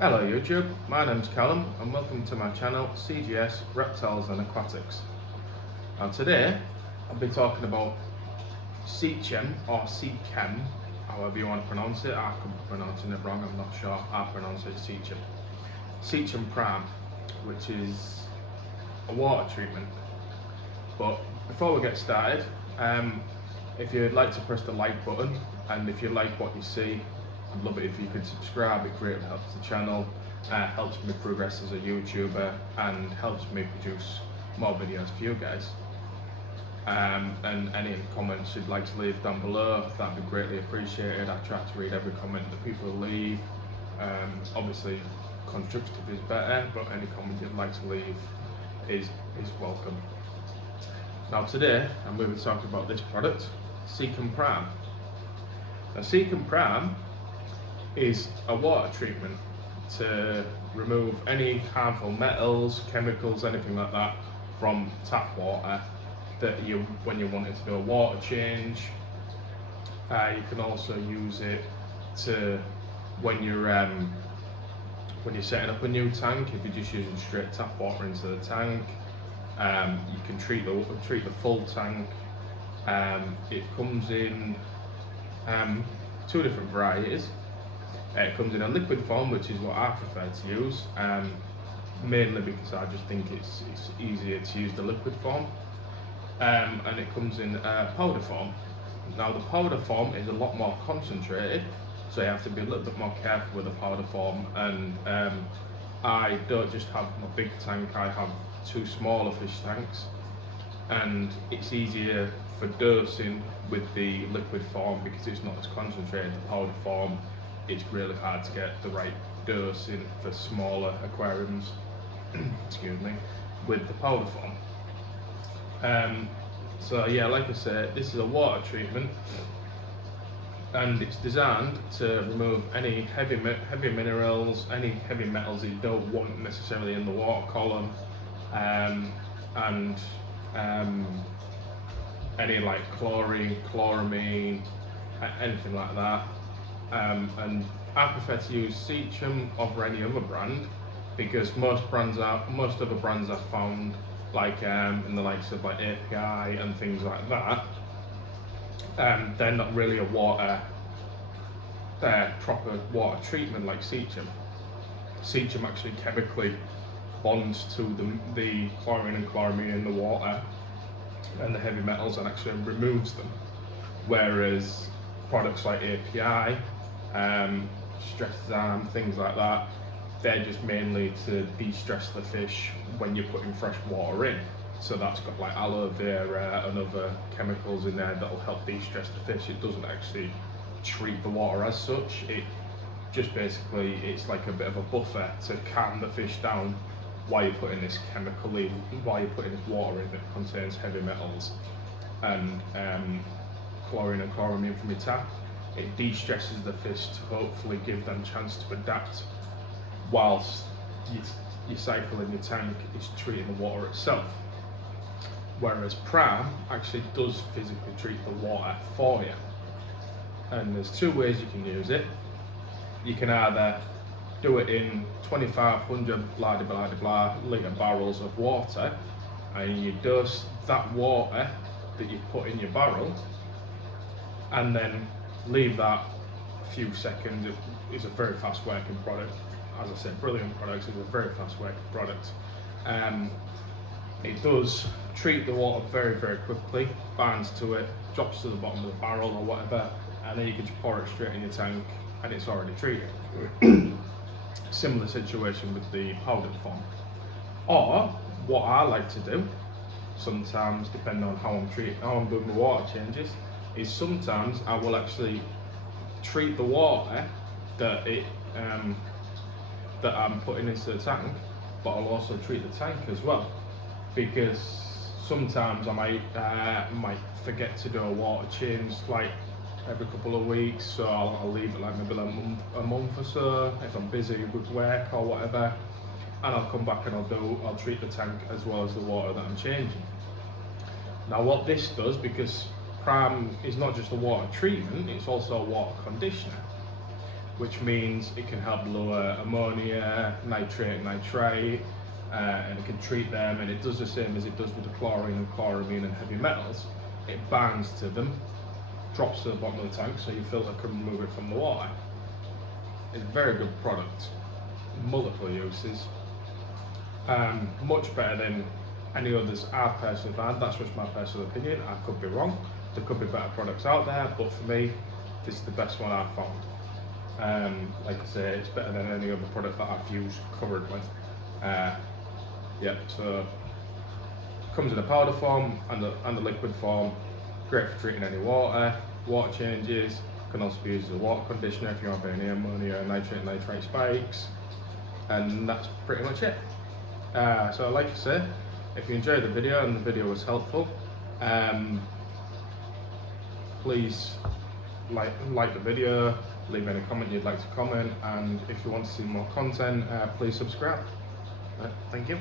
Hello YouTube, my name's Callum and welcome to my channel CGS Reptiles and Aquatics. Now today I'll be talking about Seachem or Seachem, however you want to pronounce it. I could be pronouncing it wrong, I'm not sure. I pronounce it Seachem. Seachem Prime, which is a water treatment. But before we get started, if you'd like to press the like button, and if you like what you see, I'd love it if you could subscribe. It greatly helps the channel, helps me progress as a YouTuber, and helps me produce more videos for you guys. And any comments you'd like to leave down below, that'd be greatly appreciated. I try to read every comment that people leave. Obviously constructive is better, but any comment you'd like to leave is welcome. Now today I'm going to be talking about this product, Seachem Prime. Now Seachem Prime is a water treatment to remove any harmful metals, chemicals, anything like that from tap water that when you're wanting to do a water change. You can also use it to when you're setting up a new tank. If you're just using straight tap water into the tank, you can treat the full tank. It comes in two different varieties. It comes in a liquid form, which is what I prefer to use, mainly because I just think it's easier to use the liquid form. And it comes in powder form. Now the powder form is a lot more concentrated, so you have to be a little bit more careful with the powder form. And I don't just have my big tank, I have two smaller fish tanks, and it's easier for dosing with the liquid form because it's not as concentrated. The powder form, it's really hard to get the right dosing for smaller aquariums excuse me, with the powder form. So yeah, like I said, this is a water treatment and it's designed to remove any heavy minerals, any heavy metals that you don't want necessarily in the water column, and any like chlorine, chloramine, anything like that. And I prefer to use Seachem over any other brand because most other brands I've found, like in the likes of like API and things like that, they're not really a proper water treatment like Seachem. Seachem actually chemically bonds to the chlorine and chloramine in the water and the heavy metals and actually removes them, whereas products like API, stress arm, things like that, they're just mainly to de-stress the fish when you're putting fresh water in. So that's got like aloe vera and other chemicals in there that'll help de-stress the fish. It doesn't actually treat the water as such. It just basically, it's like a bit of a buffer to calm the fish down while you're putting this chemical in, while you're putting this water in that contains heavy metals and chlorine and chloramine from your tap. It de-stresses the fish to hopefully give them a chance to adapt whilst your cycle in your tank is treating the water itself. Whereas Prime actually does physically treat the water for you. And there's two ways you can use it. You can either do it in 2,500 blah blah blah litre barrels of water, and you dose that water that you put in your barrel and then leave that a few seconds. It's a very fast working product. As I said, brilliant products. It's a very fast working product. It does treat the water very quickly, binds to it, drops to the bottom of the barrel or whatever, and then you can just pour it straight in your tank and it's already treated. Similar situation with the powdered form. Or what I like to do sometimes, depending on how I'm doing my water changes, is sometimes I will actually treat the water that I'm putting into the tank, but I'll also treat the tank as well, because sometimes I might forget to do a water change like every couple of weeks, so I'll leave it like maybe like a month or so if I'm busy with work or whatever, and I'll come back and I'll treat the tank as well as the water that I'm changing. Now what this does, because Prime is not just a water treatment, it's also a water conditioner. which means it can help lower ammonia, nitrate, nitrite, and it can treat them, and it does the same as it does with the chlorine and chloramine and heavy metals. It binds to them, drops to the bottom of the tank so your filter can remove it from the water. It's a very good product, multiple uses, much better than any others I've personally found. That's just my personal opinion, I could be wrong. There could be better products out there, but for me, this is the best one I've found. Like I say, it's better than any other product that I've used currently. Yeah, so comes in a powder form and the liquid form. Great for treating any water changes. Can also be used as a water conditioner if you have any ammonia, nitrate, nitrite spikes, and that's pretty much it. So like I say, if you enjoyed the video and the video was helpful, please like the video, leave any comment you'd like to comment, and if you want to see more content, please subscribe. Thank you.